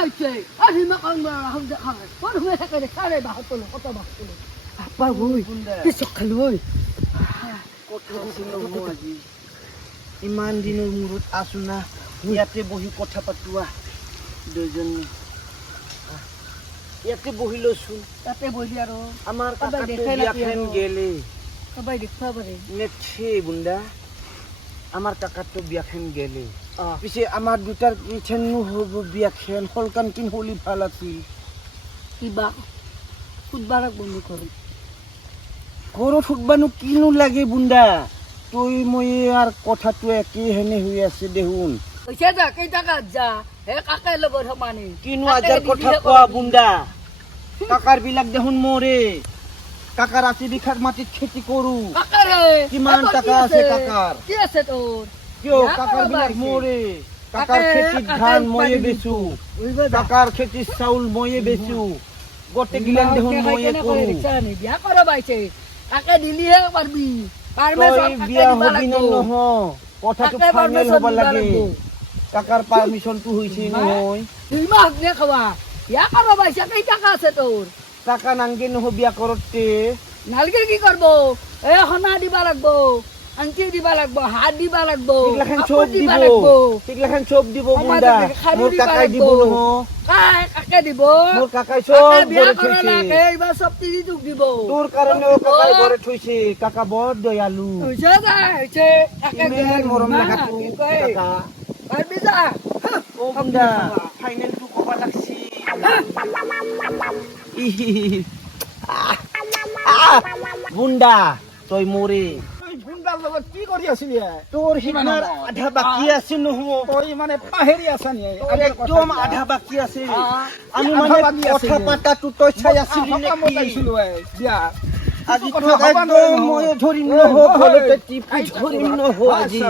খাইছে আজি মাকাং মারা হম দেখা কোন হয়ে থাকে রে সারে বাহাত তোলো কত বাহাত তোলো আপা বই কি সকাল বই কত ছিল মো আজি ইমান দিনৰ মূৰত আছো না ইয়াতে বহি কথা পাতোৱা দুজনী ইয়াতে বহি লৈছো তাতে বইলি আৰু আমাৰ কাকাটো বিয়াখন গেলে সবাই দেখবা পাৰে নেছে বুন্দা আমাৰ কাকাটো বিয়াখন গেলে পিছে আমাৰ দুটাৰ কিছেনো হ'ব বিয়াখন হলকান কিন হলি ভাল আছিল কিবা ফুটবাৰক বন্ধু কৰে ঘৰত ফুটবানো কিনো লাগে বুন্দা তুই মই আর কথাটো একে হেনে হৈ আছে দেখোন পইচা যা কেইটা কাজ যা হে কাকাই লগত সমানে কিনো আজাৰ কথা কোৱা বুন্দা কাকাৰ বিলাক দেখোন মৰে কাকাৰ আতি বিখাত মাটিত খেতি কৰো কাকাৰে কিমান টাকা আছে কাকাৰ কি আছে তোৰ কিয় কাকাৰ বিলাক মৰে কাকাৰ খেতিত ধান ময়ে বেচো কাকাৰ খেতিত চাউল ময়ে বেচো গোটে গিলান দেখোন ময়ে কৰো বিয়া কৰা বাইছে কাকে দিলিহে পারবি তই বিয়া হবি নে নহ কথাটো ফাইনেল হ'ব লাগে কাকাৰ পাৰমিশনটো হৈছে নহয় দুই মাহ নে খাওয়া বিয়া কৰা বাইছে কেই টাকা আছে তোৰ টাকা নাংগে নহ বিয়া কৰতে নালকে কি করবো এ হনা দিবা লাগবো আংকি দিবা লাগবো হাত দিবা লাগবো টিকলাখান চোপ দিব টিকলাখান চোপ দিব বুন্দা মোৰ কাকাই দিব নহ কাকে দিব মোৰ কাকাই চব বিয়া ঘৰে কৰা থৈছে নাকে এইবাৰ চব তিৰি তোক দিব তোৰ কাৰণেও কাকাই ঘৰে থৈছে কাকা বৰ দয়ালু হৈছে যা হৈছে কাকে ইমান মৰম লাগা কি তোৰ কয় কাকা পাৰবি যা ও বুন্দা ফাইনেলটো ক'বা লাগছি বুন্দা তই মৰে বুন্দাৰ লগত কি কৰি আছিলি তোৰ সিমানৰ আধা বাকী আছে নহ তই মানে পাহেৰি আছা নি একদম আধা বাকী আছে আমি মানে কথা পাতাটো তই চাই আছিলি নেকি বিয়া আজি মই ধৰিম নহ ঘৰতে টিপি ধৰিম নহ আজি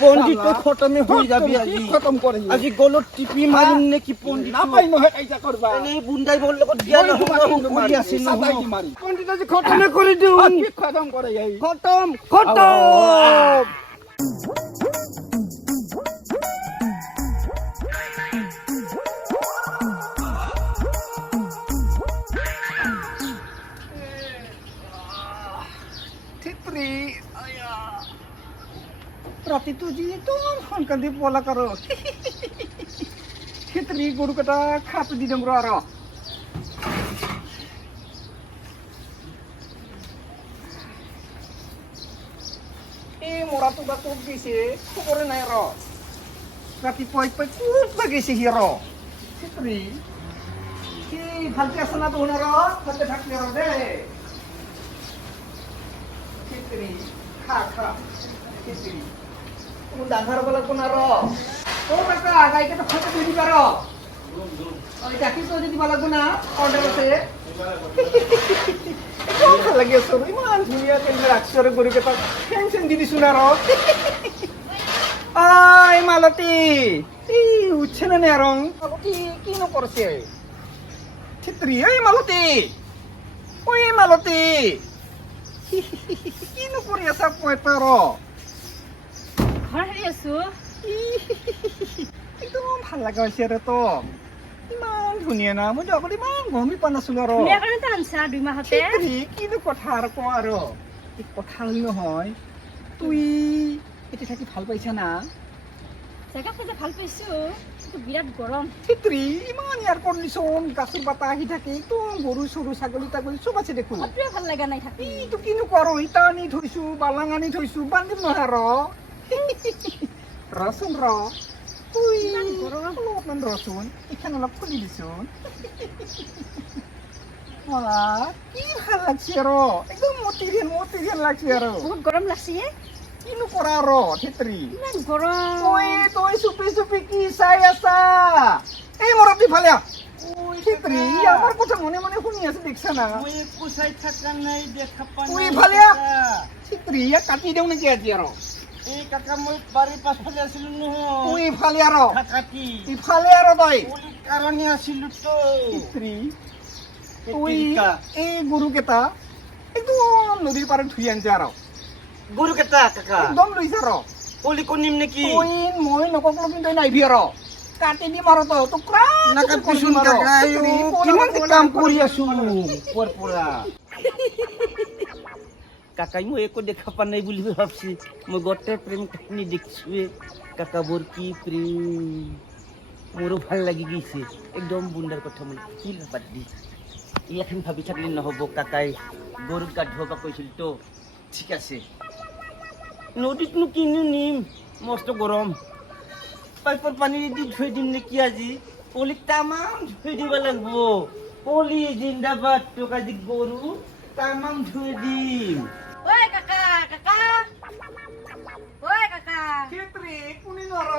পণ্ডিত খতমে হৈ যাবি আজি খতম কৰি আজি গলত টিপি মাৰিম নেকি পণ্ডিত নাপাই নহয় কাইজা কৰবা এনেই বুন্দাই বৰ লগত বিয়া নহয় কৰি আছে নহয় পণ্ডিত আজি খতমে কৰি দিওঁ খতম কৰে খতম খতম ৰাতিটো যি একদম সোনকালে পলা কৰ খেতৰি গৰুকেইটা খাপ দি দিম আৰু এই মৰাটো বা ক'ত গৈছে খবৰে নাই ৰাতিপুৱাই পাই ক'ত বা গৈছে সি খেতৰি সি ভালকে আছে না তোৰ ভালকে থাকলি দেই খেতৰি খা খা খেতৰি ডাঙৰ গলা কোন আৰু ও কাকা গাইকেটা ফটো তুলি পাৰ ওই ডাকি তো যদি বলা গুনা অৰ্ডাৰ আছে কোন ভাল লাগি আছে ইমান ধুনিয়া কেনে ৰাখছৰ গৰুকেটা টেনশন দি দিছু না আই মালতী ই উঠছে না ৰং মালতী কি ন কৰছে চিত্ৰি এই মালতী ওই মালতী কি ন কৰি আছা পয়তাৰ ঘৰ আছো একদম ভাল লগা হৈছে আৰু তো ইমান ধুনীয়া না মই আগতে ইমান গমি পোৱা নাছিলো আৰু আনছা 2 মাহতে কিনো কথা আৰু কওঁ আৰু এই কথা নহয় তুই এতিয়া থাকি ভাল পাইছা না জাগা খাই ভাল পাইছো কিন্তু বিৰাট গৰম চিত্ৰি ইমান এয়াৰ কণ্ডিশ্যন গাছৰ বতাহ আহি থাকে একদম গৰু চৰু ছাগলী তাগলী চব আছে দেখোন অতয়ে ভাল লগা নাই থাকি ইটো কিনো কৰো ইটা আনি থৈছো বালাং আনি থৈছো বান্ধিম নহয় আৰু ৰচোন তুই অলপমান ৰচোন এইখন অলপ খুলি দিছোন কি ভাল লাগছে আৰু একদম মটিৰিয়েল লাগছে আৰু বহুত গৰম লাগছে কিনো কৰা আৰু থেত্ৰী ইমান গৰম তই চুপি কি চাই আছা এই মৰতি ভালে থেত্ৰী আমাৰ কথা মনে মনে শুনি আছে দেখছা না মই একো চাই থকা নাই দেখা পোৱা তুই নাই ভালে থেত্ৰী কাটি দিওঁ নেকি আজি আৰু এই কাকা মই বাৰীৰ পাছফালে আছিলো নহয় তুই ইফালে আৰু কাটি ইফালে আৰু তই পুলিৰ কাৰণে আছিলো তো স্ত্ৰী তুই এই গৰুকেইটা একদম নদীৰ পাৰত ধুই আনিছে আৰু গৰুকেইটা কাকা একদম লৈছে আৰু পুলি কণিম নেকি মই নকক কিন্তু নাইবি আৰু কাটি দিম আৰু তই টুকুৰা নাকাটিচোন কাকা কিমান কাম কৰি আছো পুৱাৰ পৰা কাকাই মই একো দেখা পোৱা নাই বুলি ভাবছি মই গোটেই প্ৰেম কাহিনী দেখিছোৱে কাকাবোৰ কি প্ৰেম মোৰো ভাল লাগি গৈছে একদম বুন্দাৰ কথা মই কি বাদ দি এখন ভাবি থাকিলে নহ'ব কাকাই গৰুক গা ধুৱাব কৈছিল তো ঠিক আছে নদীতনো কিনো নিম মস্ত গৰম পাইপৰ পানী দি ধুই দিম নেকি আজি পলি তামাম ধুই দিব লাগিব পলি জিন্দাবাদ তোক আজি গৰু তামাম ধুই দিম ঐ কাকা কাকা ঐ কাকা ক্ষেত্ৰী কোনে নৰ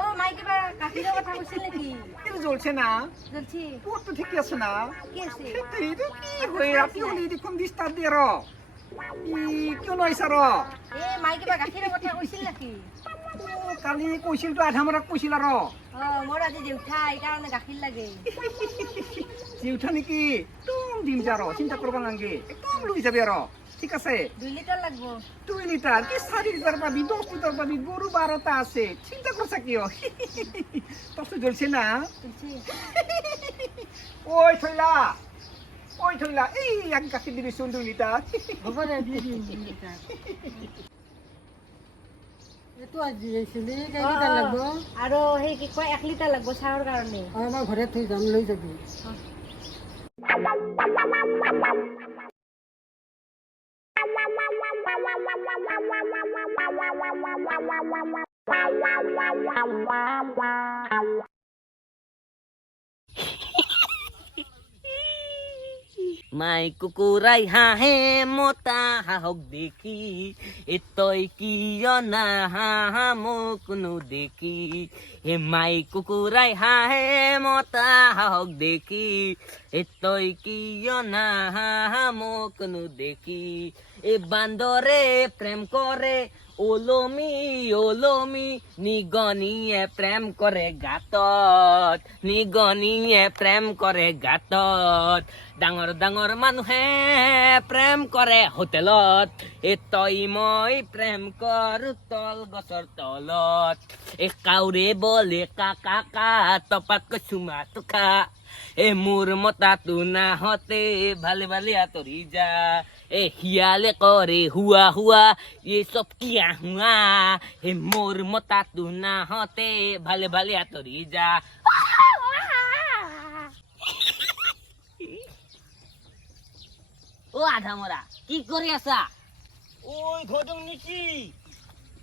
ও মাই কিবা গাখীৰৰ কথা কৈছিল নেকি কিন্তু জ্বলছে না জ্বলছি তোৰতো ঠিকে আছে না কি আছে ক্ষেত্ৰীটো কি হৈ ৰাতি হ'লে দেখোন ডিষ্টাৰ্ব দিয়ে কিয় নোৱাৰিছা এ মাই কিবা গাখীৰৰ কথা কৈছিল নেকি কালি কৈছিলতো আধা মৰাক কৈছিল আৰু মোৰ আজি দেউতা এইকাৰণে গাখীৰ লাগে জিউঠা নেকি একদম দিম যা চিন্তা কৰিব নালাগে একদম লৈ যাবি আৰু ঠিক আছে 2 লিটাৰ লাগব 2 লিটাৰ কি 4 লিটাৰ পাবি 10 লিটাৰ পাবি গৰু 12টা আছে চিন্তা কৰছা কিয় তফটো জ্বলছে না জ্বলছি ঐ থৈলা এই এক গাখীৰ দিবিচোন 2 লিটাৰ হ'ব দে দি দিম 2 লিটাৰ এটো আজি দিছিলি কেই লিটাৰ লাগব আৰু সেই কি কয় 1 লিটাৰ লাগব চাহৰ কাৰণে মই ঘৰে থৈ যাম লৈ যাবি মাই কুকুৰাই হাঁহে মতা হাঁহক দেখি তই কিয় নাহাঁহা মোক দেখি হে মাই কুকুৰাই হাঁহে মতা হাঁহক দেখি তই কিয় নাহাঁহা মোক দেখি বান্দৰে প্ৰেম কৰে ওলমি ওলমি নিগনিয়ে প্ৰেম কৰে গাতত নিগনিয়ে প্ৰেম কৰে গাতত ডাঙৰ ডাঙৰ মানুহে প্ৰেম কৰে হোটেলত তই মই প্ৰেম কৰো তল গছৰ তলত কাউৰে বলে কাকা কা তপাত কচুমা তুখা মোৰ মতাটো নাহতে ভালে ভালে আঁতৰি যা শিয়ালে কৰে হুৱা হুৱা চব কিয়া হুৱা মোৰ মতাটো নাহতে ভালে ভালে আঁতৰি যা ও আধা মৰা কি কৰি আছা ঐ ঘটং নেকি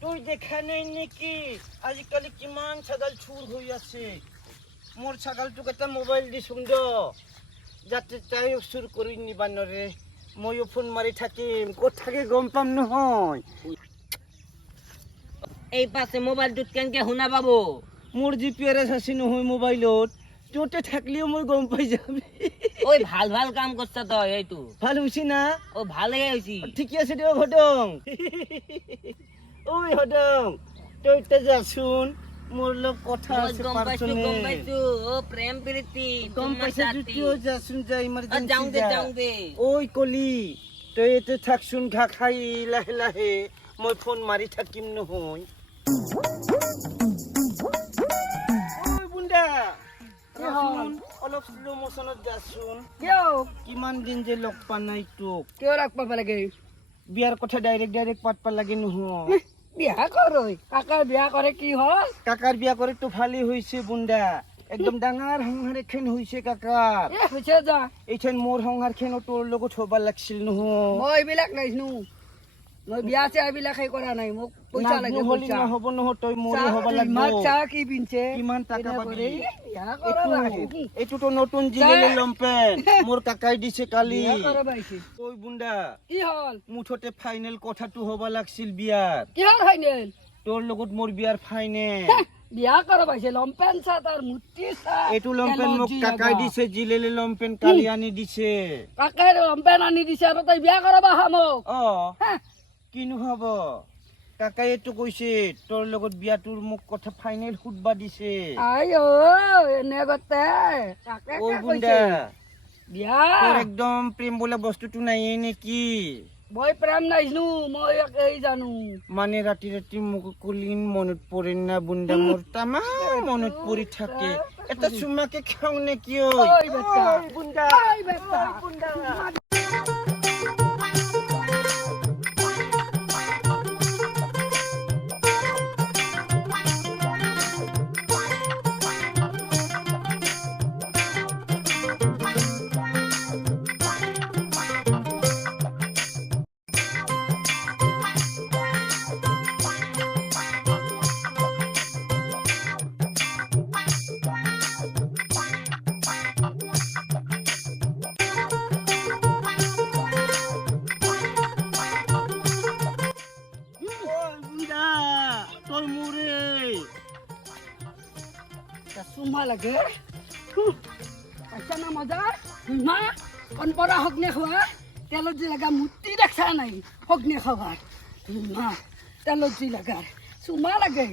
তুই দেখা নাই নেকি আজিকালি কিমান ছাগল চুৰ হৈ আছে মোৰ ছাগলটোক এটা মোবাইল দিছোং দ যাতে তাই চুৰ কৰি নিবা নৰে ময়ো ফোন মাৰি থাকিম ক'ত থাকে গম পাম নহয় এই পাছে মোবাইলটোত কেনেকে শুনা পাব মোৰ জিপিআৰএছ আছে নহয় মোবাইলত তোতে থাকলেও মই গম পাই যাবি ঐ ভাল ভাল কাম করছা তো এইটো ভাল হইছি না ও ভালে হইছি ঠিক আছে দিও ঘটং ওই হদং তুই তে যাছুন মোর লোক কথা আছে পারছনে গম পাইছো ও প্রেম প্রীতি গম পাইছো তুইও যাছুন যা ইমার্জেন্সি যাও দে ওই কলি তুই এতে থাকছুন খা খাই লাহে লাহে মই ফোন মারি থাকিম নহয় ওই বুন্ডা অলপ স্লো মোশনত যাচোন কিয় কিমান দিন যে লগ পা নাই তোক কিয় লগ পাব লাগে বিয়াৰ কথা ডাইৰেক্ট পাতবা লাগে নহয় বিয়া কৰৈ কাকাৰ বিয়া কৰে কি হ'ল কাকাৰ বিয়া কৰে তো ভালেই হৈছে বুন্দা একদম ডাঙৰ সংসাৰ এখন হৈছে কাকাৰ হৈছে যা এইখন মোৰ সংসাৰখন তোৰ লগত হ'ব লাগিছিল নহয় মই এইবিলাক নাইনো মই বিয়া চিয়া এইবিলাক সেই কৰা নাই মোক পইচা লাগে পইচা নহ'ব নহয় তই মোৰে হ'ব লাগিব মাছা কি পিনছে কিমান টাকা পাবি বিয়া কৰবা এইটোতো নতুন জিলেলে লম্পেন মোৰ কাকাই দিছে কালি বিয়া কৰবা আহিছে ঐ বুন্দা কি হ'ল মুঠতে ফাইনেল কথাটো হ'ব লাগিছিল বিয়াৰ কিহৰ ফাইনেল তোৰ লগত মোৰ বিয়াৰ ফাইনেল বিয়া কৰবা আহিছে লম্পেন চা তাৰ মূৰ্তি চা এইটো লম্পেন মোক কাকাই দিছে জিলেলে লম্পেন কালি আনি দিছে কাকাই লম্পেন আনি দিছে আৰু তই বিয়া কৰবা আহা মোক কিনো হ'ব কাকাই এইটো কৈছে তোৰ লগত বিয়াটোৰ মোক কথা ফাইনেল সুধবা দিছে আইও এনে গতে কাকে ঐ বুন্দা বিয়া তোৰ একদম প্ৰেম বোলা বস্তুটো নাই নেকি মই প্ৰেম নাইনো মই এই জানো মানে ৰাতি ৰাতি মোক কলিন মনত পৰে না বুন্দা মোৰ তামাম মনত পৰি থাকে এটা চুমাকে খাওঁ নে কিয় ঐ বেটা বুন্দা ঐ বেটা বুন্দা বুন্দা তোর মুরে চুমা লাগে পাইছা না মজা মা কনপৰা হগ্নে খোৱা তেলত যি লগা মূৰ্তি দেখা নাই হগ্নে খাৱাৰ মা তেলত যি লগা চুমা লাগে